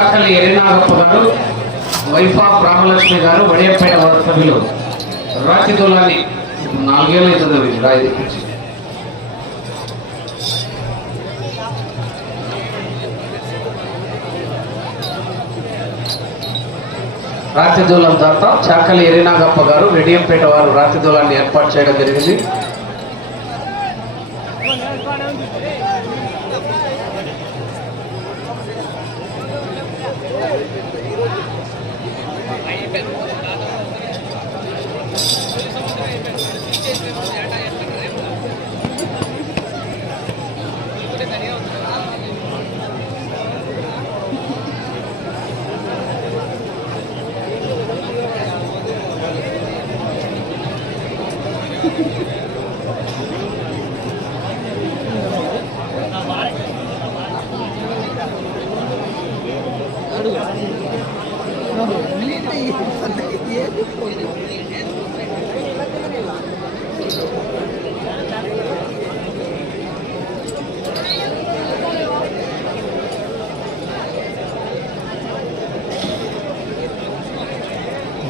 చాకలి ఎరినాగప్ప గారు వైఫా ఆఫ్ రామలక్ష్మి గారు వడియపేట వార్డు సభ్యులు తులాని నాలుగేళ్ళు అవుతుంది అవి రాయి తెప్పించి. రాతిదూలం తర్వాత చాకలి ఎరినాగప్ప గారు రెడియంపేట వారు రాతిదూలాన్ని ఏర్పాటు చేయడం జరిగింది.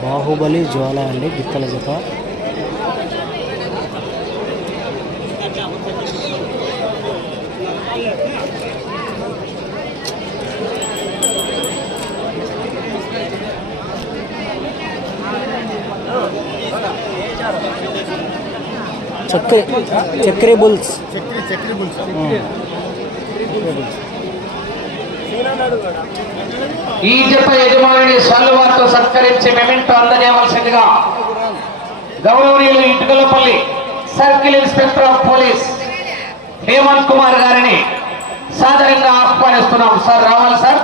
బాహుబలి జ్వాల అండి గిత్తల జత చక్కెర చక్కెర బుల్స్. చక్రి చక్రి పులుసు ఈ జత యజమానిని వారితో సత్కరించి మెమెంటో అందజేయవలసిందిగా గౌరవనీయులు Itukalapalli circle inspector of police Hemanth Kumar గారిని సాదరంగా ఆహ్వానిస్తున్నాం. సార్ రావాలి సార్?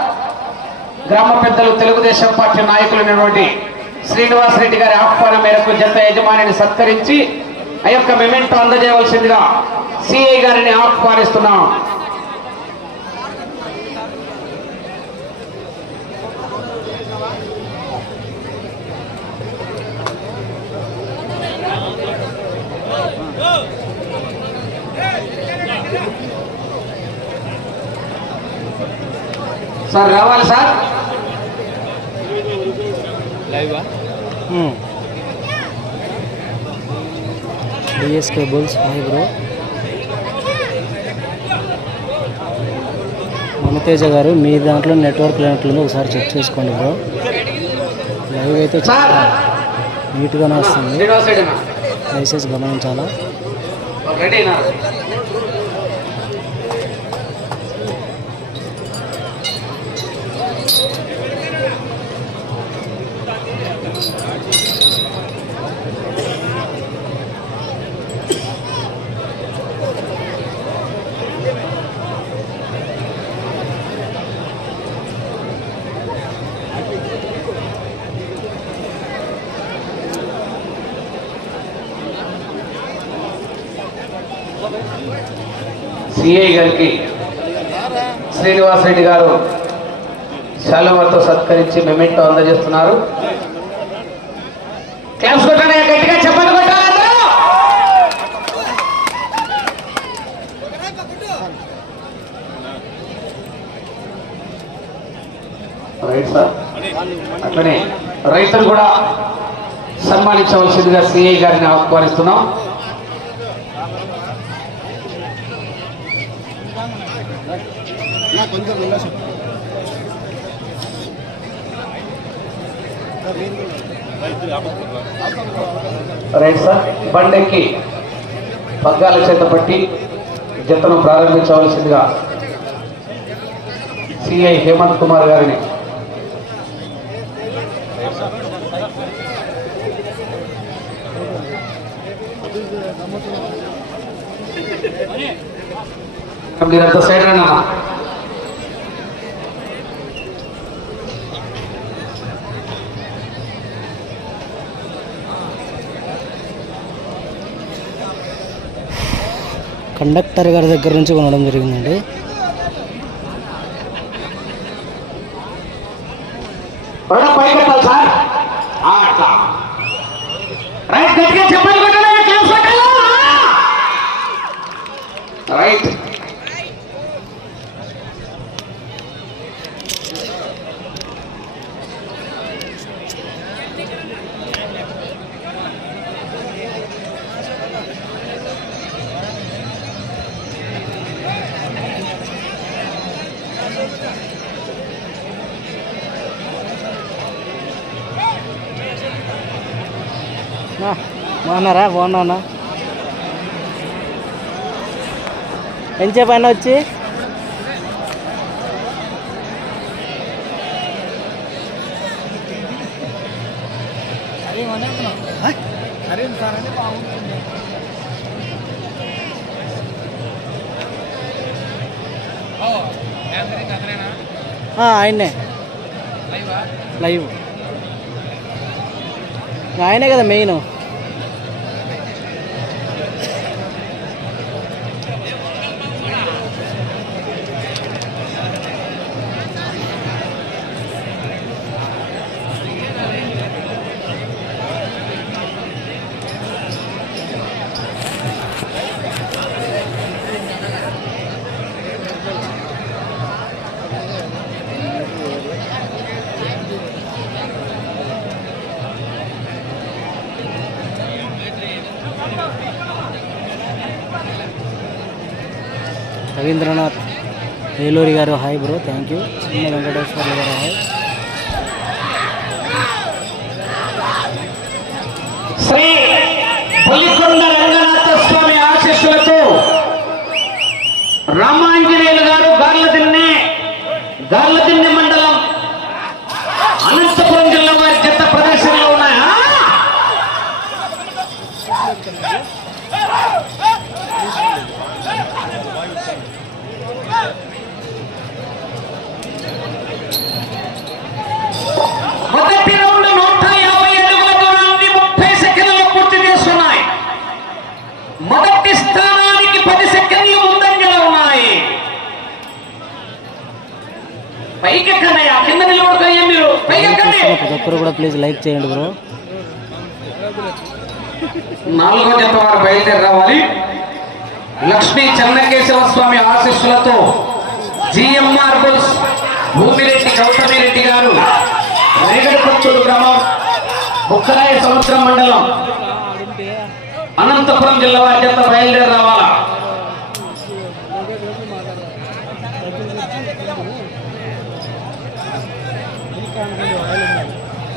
గ్రామ పెద్దలు తెలుగుదేశం పార్టీ నాయకులైనటువంటి శ్రీనివాస్ రెడ్డి గారి ఆహ్వానం మేరకు జత యజమానిని సత్కరించి ఆ యొక్క మెమెంటో అందజేయవలసిందిగా సిఐ గారిని ఆహ్వానిస్తున్నాం. సార్ రావాలి sir? DSK bulls. Hi bro. Mamateja గారు మీ దాంట్లో నెట్వర్క్ లేనట్లుంది. ఒకసారి చెక్ చేసుకోండి బ్రో. లైవ్ అయితే చాలా నీట్గానే వస్తుంది. దయచేసి గమనించాలా? శ్రీనివాస్ రెడ్డి గారు శాలువాతో సత్కరించి మెమెంటో అందజేస్తున్నారు. క్లాప్స్ కొట్టండి గట్టిగా చెప్పండి రైట్ సార్. అట్లనే రైతులు కూడా సన్మానించవలసిందిగా సిఐ గారిని ఆహ్వానిస్తున్నాం. కొంచెం రైట్ సార్ బండెక్కి పగ్గాల చేత పట్టి జతను ప్రారంభించవలసిందిగా సిఐ హేమంత్ కుమార్ గారిని మీరంతా సైడ్ రండి కండక్టర్ గారి దగ్గర నుంచి కొనడం జరిగిందండి త్వరగా పైకెత్తాలి సార్ ఆ, అట్లా రైట్ గట్టిగా చెప్పండి కొట్టాలి క్లాస్ కొట్టాలి రైట్ ఆ, బాగున్నారా? బాగున్నా ఎంతసేపు అయినా వచ్చి? ఆయన్నే. లైవ్ ఆయనే కదా మెయిన్ రవీంద్రనాథ్ వేలూరి గారు హాయ్ బ్రో థ్యాంక్ యూ చిన్న వెంకటేశ్వర్లు గారు హాయ్. ప్రతి ఒక్కరు కూడా ప్లీజ్ లైక్ చేయండి బ్రో నాలుగో జత వారు బయలుదేరి రావాలి. లక్ష్మీ చెన్నకేశవ స్వామి ఆశీస్సులతో జిఎంఆర్ బుల్స్ భూమిరెడ్డి గౌతమిరెడ్డి గారు రేగడపత్తూరు గ్రామం బుక్కరాయ సముద్రం మండలం అనంతపురం జిల్లా వారి జత బయలుదేరి రావాలా?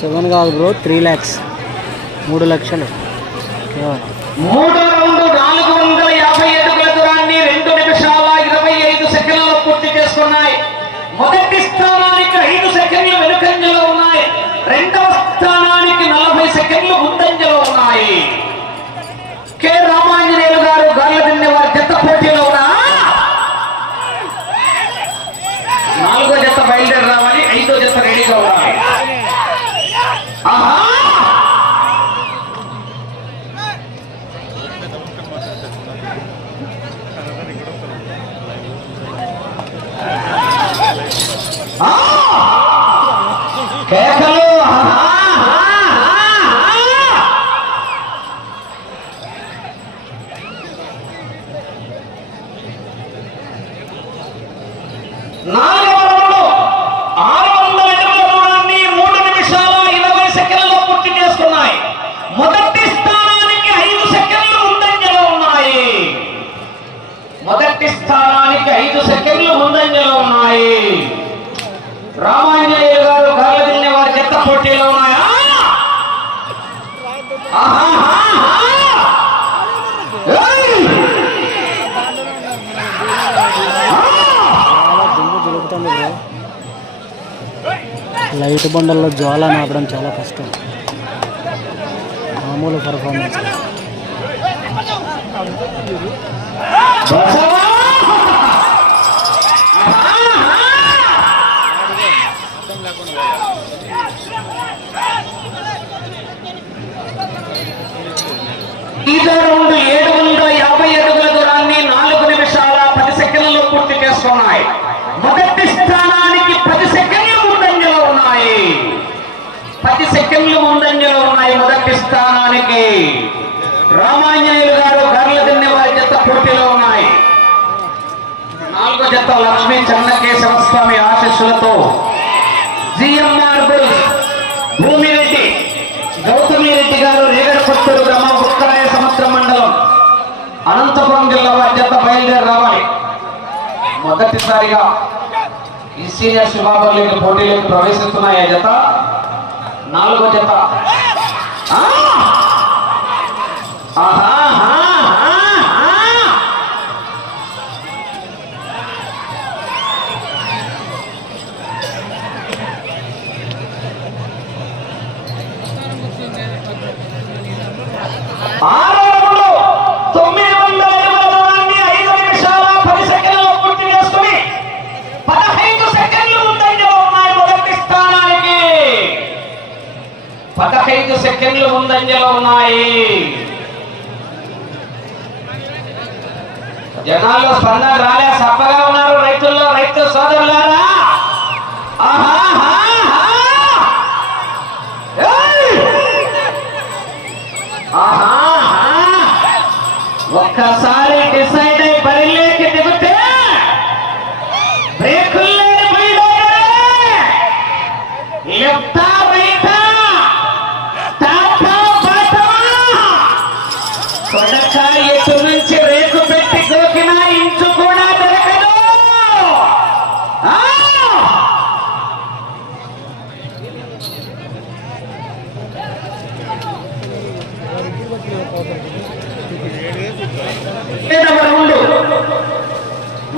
సెవెన్ కాదు బ్రో త్రీ ల్యాక్స్ మూడు లక్షలు. కేవలం మూడో రౌండ్ నాలుగు వందల యాభై అడుగుల దూరాన్ని రెండు నిమిషాల ఇరవై ఐదు సెకండ్లలో పూర్తి చేసుకున్నాయి. మొదటి స్థానానికి ఐదు సెకండ్లు వెనుకంజలో ఉన్నాయి. రెండవ స్థానానికి నలభై సెకండ్లు ముందంజలో ఉన్నాయి. కె. రామాంజనేయులు గారు సమయానికి ఐదు సెకండ్లు ముందంజలో ఉన్నాయి. రామాంజనేయ గారు కర్ర తినే వారి చెత్త పోటీలో ఉన్నాయా. లైట్ బండల్లో జ్వాల నాపడం చాలా కష్టం. మామూలు పర్ఫార్మెన్స్ బసవా! ఈత రౌండ్ ఏడు వందల యాభై అడుగుల దూరాన్ని నాలుగు నిమిషాల పది సెకండ్లలో పూర్తి చేసుకున్నాయి మొదటి స్థానానికి పది సెకండ్లు ముందంజలో ఉన్నాయి. పది సెకండ్లు ముందంజలో ఉన్నాయి మొదటి స్థానానికి. రామాంజనేయులు గారు గర్ల వారి జత పోటీలో ఉన్నాయి. నాలుగో జత లక్ష్మీ చెన్నకేశవ స్వామి ఆశీస్సులతో జిఎంఆర్ బోస్ భూమిరెడ్డి గౌతమి రెడ్డి గారు రేగడపత్తూరు గ్రామం ఉత్తరాయ సముద్ర మండలం అనంతపురం జిల్లా వారి బయలుదేరి రావాలి. మొదటిసారిగా ఈ సీనియర్ శుభాబర్ లీగ్ పోటీలకు ప్రవేశిస్తున్నాయి జత. నాలుగో జత. ఆహా!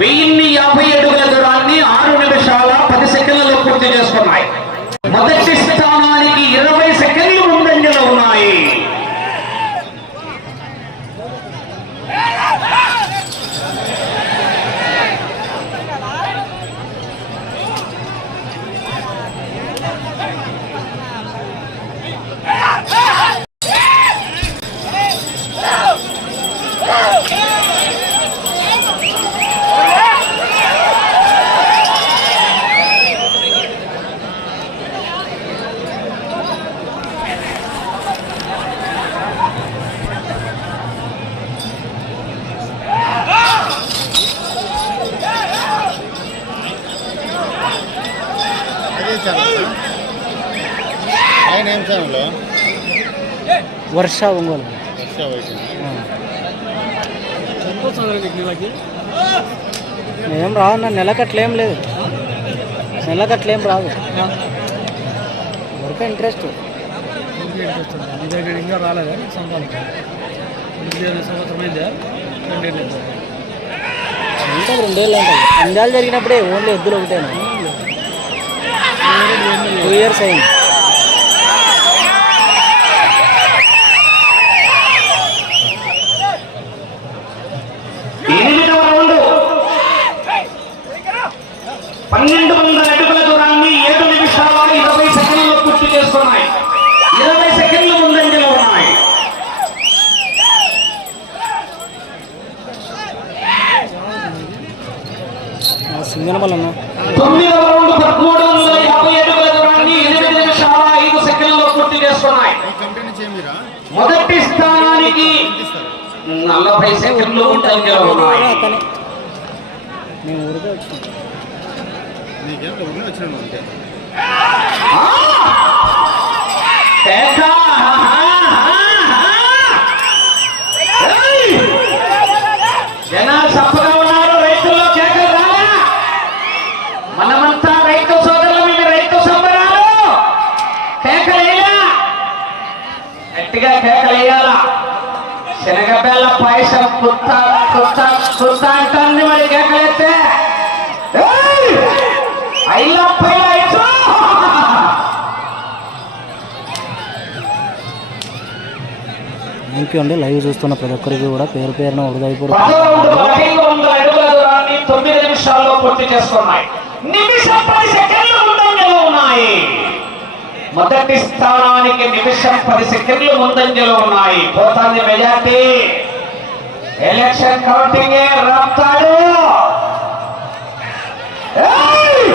వెయ్యిన్ని యాభై ఏడుగుల దూరాన్ని ఆరు నిమిషాల పది సెకండ్లలో పూర్తి చేసుకున్నాయి మొదటి స్థానానికి ఇరవై సెకండ్లు ముందంజలో ఉన్నాయి అదే ఛానల్ ఆయన ఏం ఛానల్ వర్ష ఒంగోలు వర్ష ఏం రాదు నా నెలకట్లేం లేదు నెలకట్లేం రాదు వర్క్ ఇంట్రెస్ట్ ఇంకా రాలేదు రెండేళ్ళు ఉంటాయి రెండేళ్ళు అందాలు జరిగినప్పుడే ఓన్లీ ఎద్దులు ఒకటే టూ ఇయర్స్ అయింది ఇంకేండి లైవ్ చూస్తున్న ప్రతి ఒక్కరికి కూడా పేరు పేరున ఉడదైపోతుంది తొమ్మిది నిమిషాల్లో పూర్తి నిమిషం పది సెకండ్లు ఉన్నాయి. మొదటి స్థానానికి నిమిషం పది సెకండ్లు ముందంజలో ఉన్నాయి. పోతాంది మెజార్టీ. ఎలక్షన్ కౌంటింగ్ రాస్తాడు ఏయ్!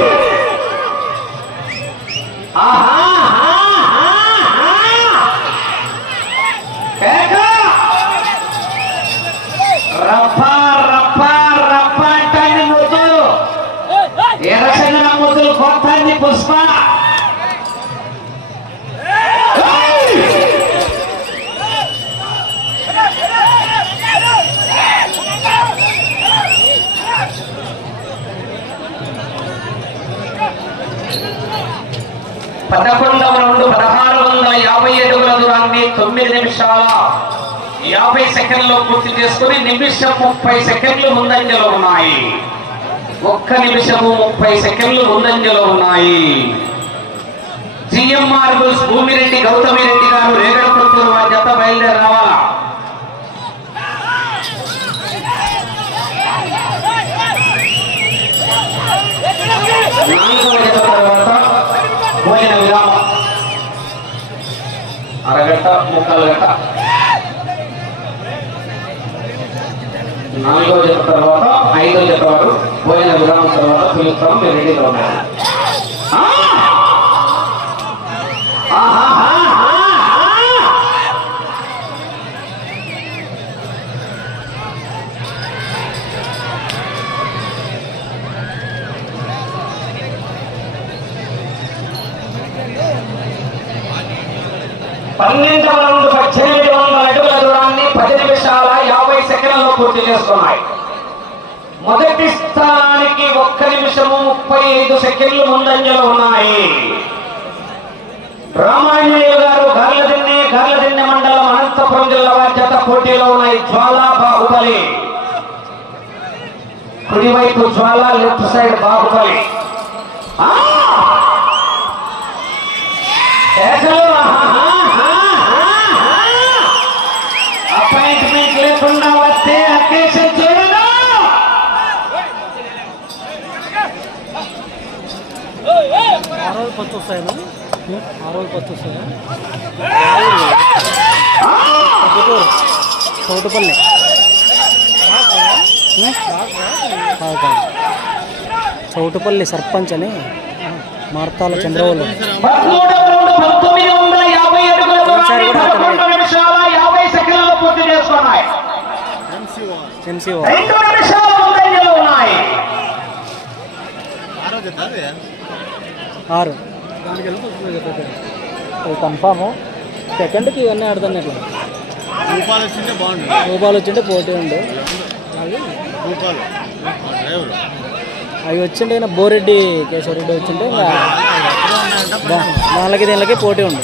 పదకొండవ నుండి పదహారు వందల యాభై అడుగుల దూరాన్ని తొమ్మిది నిమిషాల యాభై సెకండ్లో పూర్తి చేసుకుని నిమిషం ముప్పై సెకండ్లు ముందంజలో ఉన్నాయి. ఒక్క నిమిషము ముప్పై సెకండ్లు ముందంజలో ఉన్నాయి. జిఎంఆర్ బుల్స్ భూమిరెడ్డి గౌతమిరెడ్డి గారు రేగడ వారి జత బయలుదేరి రావాలా? నాలుగవ జత అరగంట ముక్కాలు నాలుగో జత తర్వాత ఐదో జత వారు పోయిన విరామం తర్వాత పిలుస్తాం మీరు రెడీగా ఉన్నారు పన్నెండవ రౌండ్ పద్దెనిమిది వందల అడుగుల దూరాన్ని పది నిమిషాల యాభై సెకండ్లలో పూర్తి చేసుకున్నాయి. మొదటి స్థానానికి ఒక్క నిమిషము ముప్పై ఐదు సెకండ్లు ముందంజలో ఉన్నాయి. రామాంజనేయులు గారు గర్లదిన్నె గర్లదిన్నె మండలం అనంతపురం జిల్లా వారి జత పోటీలో ఉన్నాయి. జ్వాలా బాహుబలి. కుడివైపు జ్వాల లెఫ్ట్ సైడ్ బాహుబలి. ఆ! ఆ రోజు ఫస్ట్ వస్తాయా ఆ రోజు ఫస్ట్ వస్తాయా కాదు కాదు. చౌటుపల్లి సర్పంచ్ అని మార్తాల చంద్రబాబు ఎంసీఓ. ఆరు. అది కన్ఫామ్ సెకండ్కి ఇవన్నీ ఆడుతాను ఇట్లా రూపాయలు వచ్చింటే బాగుండు రూపాయలు వచ్చింటే పోటీ ఉండు. రూపాయలు. డ్రైవర్. అవి వచ్చింటే బోరెడ్డి కేశవరెడ్డి వచ్చింటే ఇంకా దా- దానికి దీనికి పోటీ ఉండు.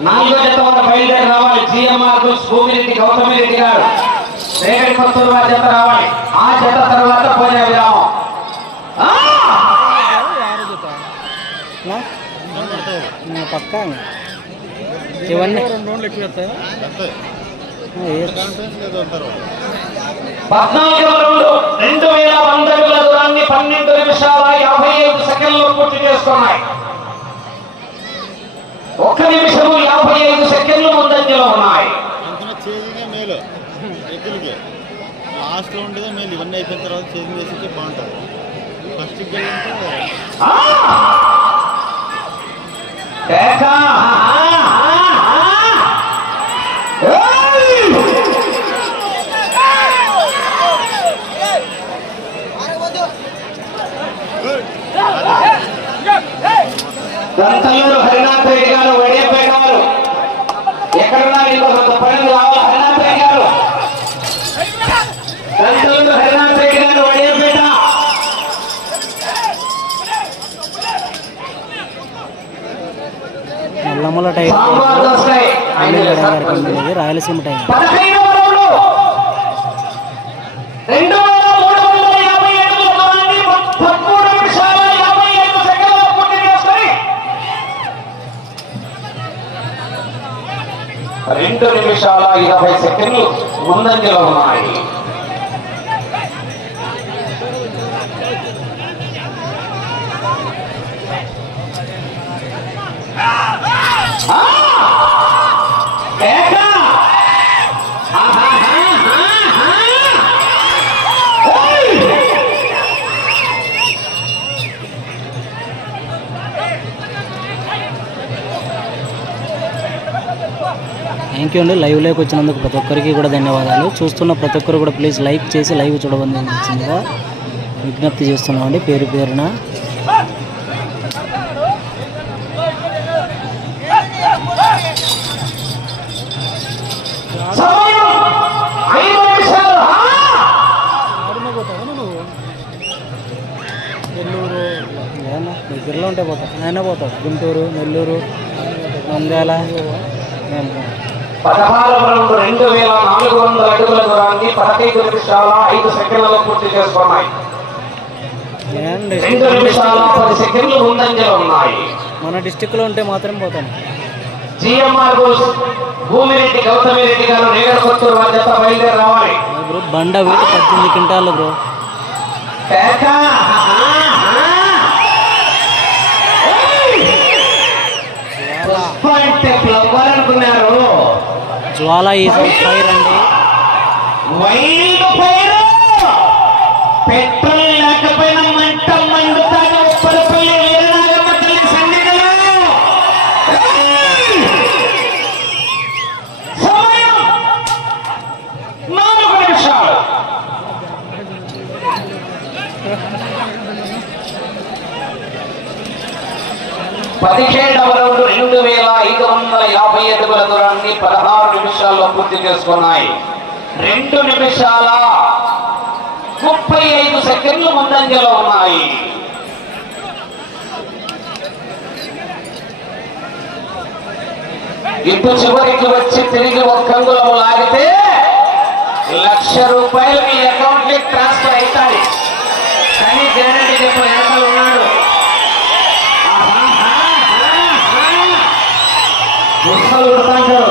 నాలుగో జత వారు బయలుదేరి రావాలి. జిఎంఆర్ భూమిరెడ్డి గౌతమి రెడ్డి గారు. రేగడి వారి జత రావాలి. ఆ జత తర్వాత పోయిన విరామం. పక్కా. ఇవన్నీ. పద్నాలుగవ రౌండ్ వేల వంద దూరాన్ని పన్నెండు నిమిషాల యాభై ఐదు సెకండ్లు పూర్తి చేసుకున్నాయి. ఒక్క నిమిషము యాభై ఐదు సెకండ్లు ముందంజలో ఉన్నాయి. అందుకనే చేజింగే మేలు. ఎద్దులకి లాస్ట్ ఉండేదే మేలు. ఇవన్నీ అయిపోయిన తర్వాత చేజింగ్ చేసి బాగుంటుంది. ఫస్ట్ గెలిస్తే దంతల్లూరు హరినాథ్ రెడ్డి గారు ఎక్కడున్నా నీకు పని రావాలి హరినాథ్ రెడ్డి గారు. దంతల్లూరు హరినాథ్ రెడ్డి గారు నల్లమల కంపెనీది రాయలసీమ టైం రెండు నిమిషాల ఇరవై సెకండ్లు ముందంజలో ఉన్నాయి థ్యాంక్ యూ అండి. లైవ్లోకి వచ్చినందుకు ప్రతి ఒక్కరికి కూడా ధన్యవాదాలు. చూస్తున్న ప్రతి ఒక్కరు కూడా ప్లీజ్ లైక్ చేసి లైవ్ చూడవలసిందిగా విజ్ఞప్తి చేస్తున్నామండి. పేరు పేరున దగ్గరలో ఉంటే పోతాం. ఆయన పోతాడు. గుంటూరు నెల్లూరు నంద్యాల మేము పదహారవ రౌండ్ వేల నాలుగు వందల అడుగుల దూరాన్ని పదహైదు నిమిషాల ఐదు సెకండ్లలో పూర్తి చేసుకున్నాయి. నేను రెండు నిమిషాల పది సెకండ్లు ముందంజలో ఉన్నాయి. మన డిస్టిక్లో ఉంటే మాత్రం పోతాను జిఎంఆర్ బోస్ భూమిరెడ్డి గౌతమిరెడ్డి గారు నేగరకొత్తూరు వారి జత బయలుదేరి రావాలి. బ్రో బండ వెయిట్ పద్దెనిమిది quintal bro. Jwala is fire అండి వైల్డ్ ఫైర్ పెట్రోల్ లేకపోయినా మంట మండుతాను ఉప్పలపల్లి వీరనాగమ్మ తల్లి సన్నిధిలో సమయం నాలుగు నిమిషాలు. పదిహేడవ రౌండ్ రెండు వేల ఐదు వందల యాభై అడుగుల దూరాన్ని పదహారు నిమిషాల్లో పూర్తి చేసుకున్నాయి. రెండు నిమిషాల ముప్పై ఐదు సెకండ్లు ముందంజలో ఉన్నాయి. ఇటు చివరికి వచ్చి తిరిగి ఒక్క అంగుళము లాగితే లక్ష రూపాయలు మీ అకౌంట్కి ట్రాన్స్ఫర్ అవుతాయి. కానీ గ్యారంటీ చెప్పలేదు সকল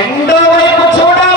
రెండో వైపు చూడాలి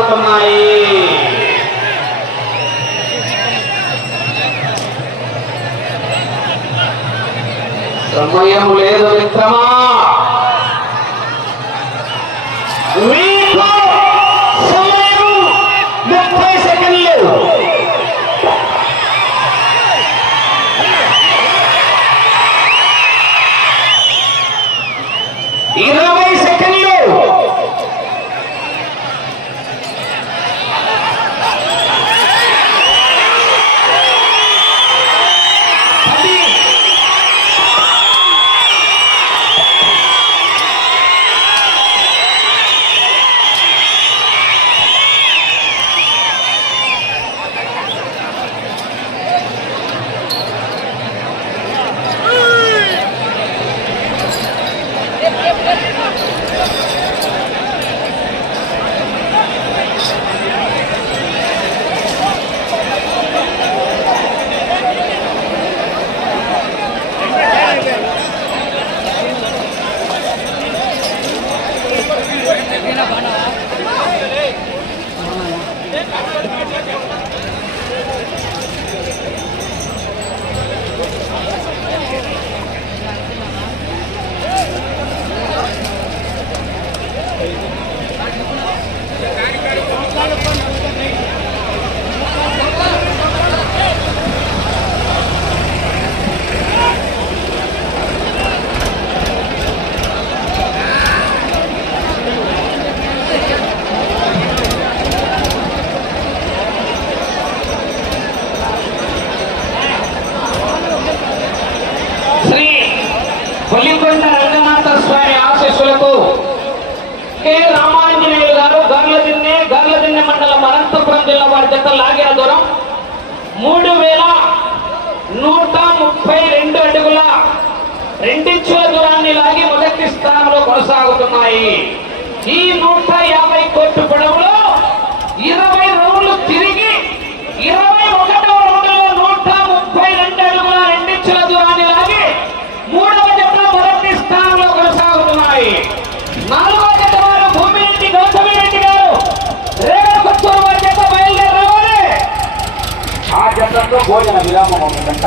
కొనసాగుతున్నాయి సమయం లేదు మిత్రమా. ముప్పై రెండు అడుగుల రెండించుల దూరాన్ని లాగి మొదటి స్థానంలో కొనసాగుతున్నాయి. ఈ నూట యాభై కోట్ల పొడవులో ఇరవై రౌండ్లు తిరిగి ఇరవై ఒకటవ రౌండ్లో నూట ముప్పై రెండు అడుగుల రెండించుల దూరాన్ని లాగి మూడవ జత మొదటి స్థానంలో కొనసాగుతున్నాయి. నాలుగవ జత వారు భూమిరెడ్డి గౌతమిరెడ్డి గారు. రేగకొత్తూరు వారి జత బయలుదేరి రావాలి ఆ జతకు భోజన విరామం అవుతుందంట